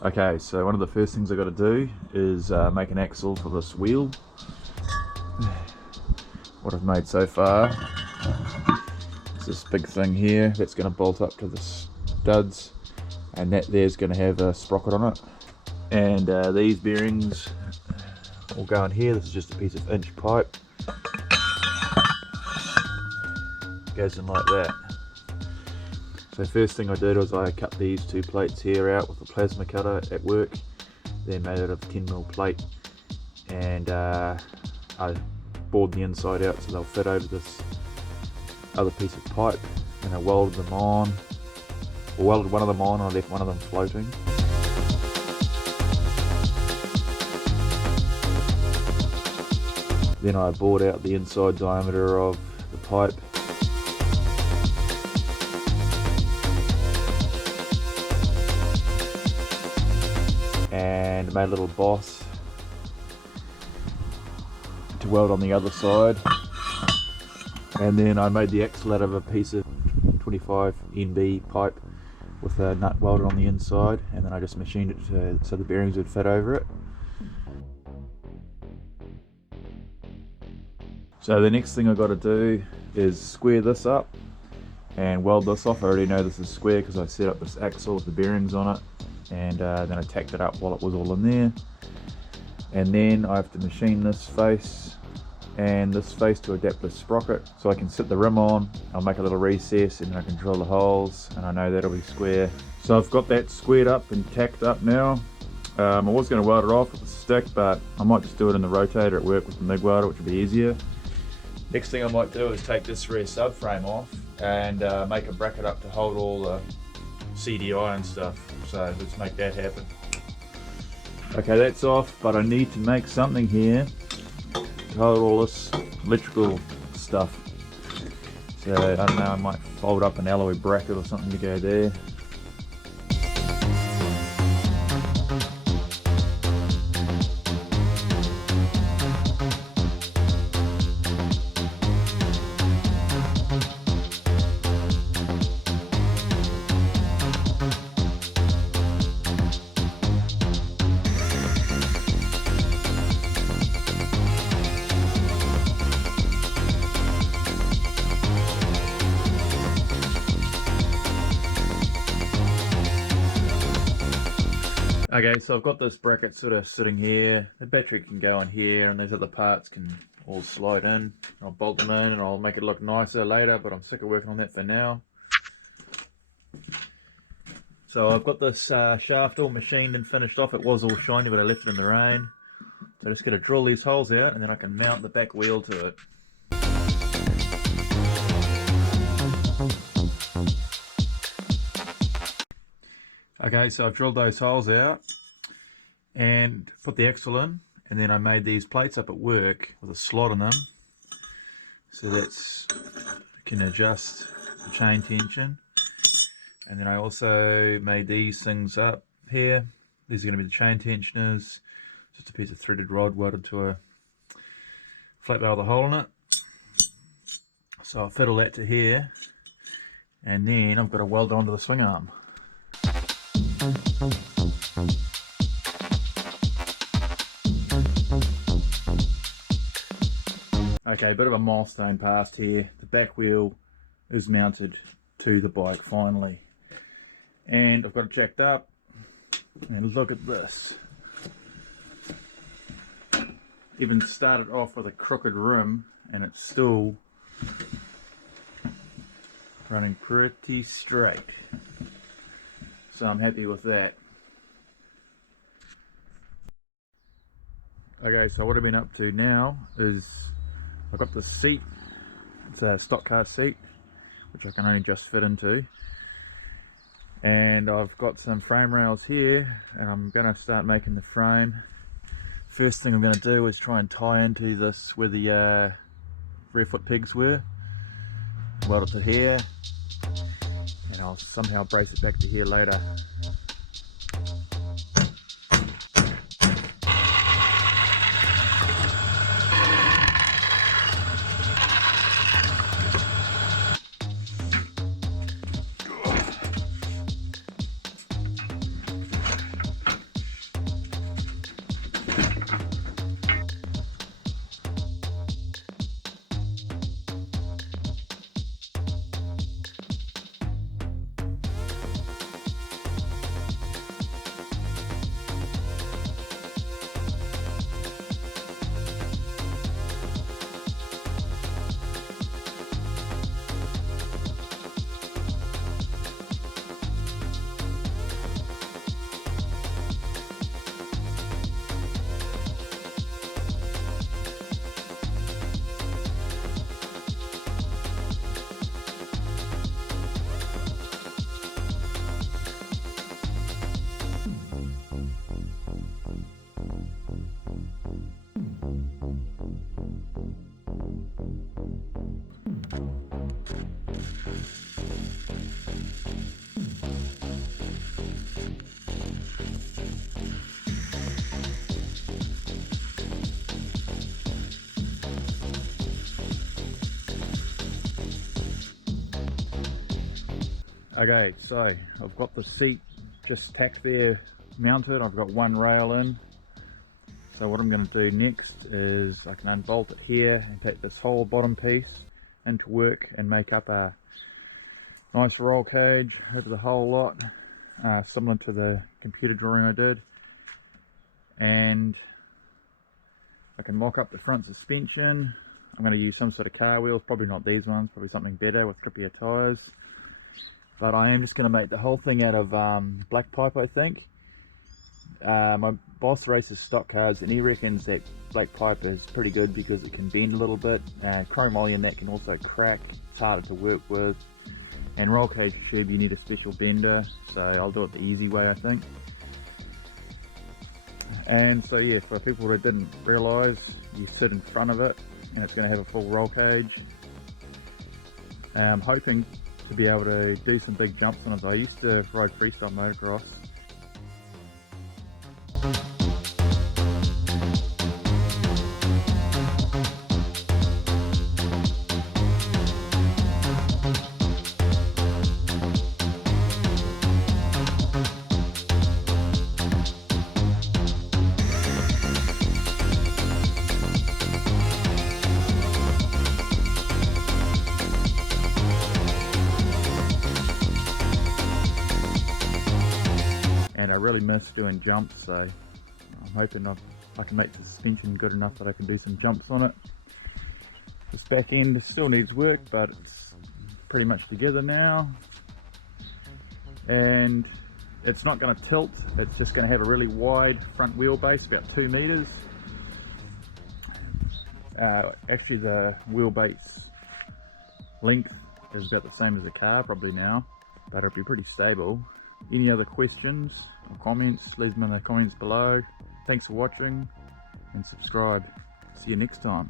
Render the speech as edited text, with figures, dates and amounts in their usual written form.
Okay, so one of the first things I got to do is make an axle for this wheel. What I've made so far is this big thing here that's going to bolt up to the studs, and that there's going to have a sprocket on it. And these bearings will go in here. This is just a piece of inch pipe. Goes in like that. So first thing I did was I cut these two plates here out with a plasma cutter at work. They're made out of 10mm plate, and I bored the inside out so they'll fit over this other piece of pipe, and I welded them on, or welded one of them on and I left one of them floating. Then I bored out the inside diameter of the pipe. And made a little boss to weld on the other side, and then I made the axle out of a piece of 25 NB pipe with a nut welded on the inside, and then I just machined it so the bearings would fit over it. So the next thing I got to do is square this up and weld this off. I already know this is square because I set up this axle with the bearings on it, and then I tacked it up while it was all in there. And then I have to machine this face and this face to adapt this sprocket so I can sit the rim on. I'll make a little recess and I can drill the holes, and I know that'll be square. So I've got that squared up and tacked up now. I was going to weld it off with a stick, but I might just do it in the rotator at work with the MIG welder, which would be easier. Next thing I might do is take this rear subframe off and make a bracket up to hold all the CDI and stuff. So let's make that happen. Okay, that's off, but I need to make something here to hold all this electrical stuff. So I don't know, I might fold up an alloy bracket or something to go there. Okay, so I've got this bracket sort of sitting here. The battery can go in here, and these other parts can all slide in. I'll bolt them in and I'll make it look nicer later, but I'm sick of working on that for now. So I've got this shaft all machined and finished off. It was all shiny, but I left it in the rain. So I'm just going to drill these holes out, and then I can mount the back wheel to it. Okay, so I've drilled those holes out and put the axle in, and then I made these plates up at work with a slot in them, so that's can adjust the chain tension. And then I also made these things up here. These are going to be the chain tensioners, just a piece of threaded rod welded to a flat bar with a hole in it. So I'll fit all that to here, and then I've got to weld onto the swing arm. Okay, a bit of a milestone passed here. The back wheel is mounted to the bike finally, and I've got it jacked up, and look at this. Even started off with a crooked rim, and it's still running pretty straight. So I'm happy with that. Okay, so what I've been up to now is I've got this seat. It's a stock car seat, which I can only just fit into. And I've got some frame rails here, and I'm going to start making the frame. First thing I'm going to do is try and tie into this where the rear foot pegs were. Weld it to here, and I'll somehow brace it back to here later. Okay, so I've got the seat just tacked there mounted. I've got one rail in. So what I'm going to do next is I can unbolt it here and take this whole bottom piece into work and make up a nice roll cage over the whole lot, similar to the computer drawing I did. And I can mock up the front suspension. I'm going to use some sort of car wheels, probably not these ones, probably something better with grippier tyres. But I am just going to make the whole thing out of black pipe, I think. My boss races stock cars and he reckons that black pipe is pretty good because it can bend a little bit. Chrome ollie and that can also crack, it's harder to work with. And roll cage tube, you need a special bender, so I'll do it the easy way, I think. And so yeah, for people that didn't realise, you sit in front of it and it's going to have a full roll cage. I'm hoping to be able to do some big jumps on it. I used to ride freestyle motocross. And I really miss doing jumps, so I'm hoping I can make the suspension good enough that I can do some jumps on it. This back end still needs work, but it's pretty much together now. And it's not going to tilt, it's just going to have a really wide front wheelbase, about 2 meters. Actually the wheelbase length is about the same as a car probably now, but it'll be pretty stable. Any other questions or comments, leave them in the comments below. Thanks for watching and subscribe. See you next time.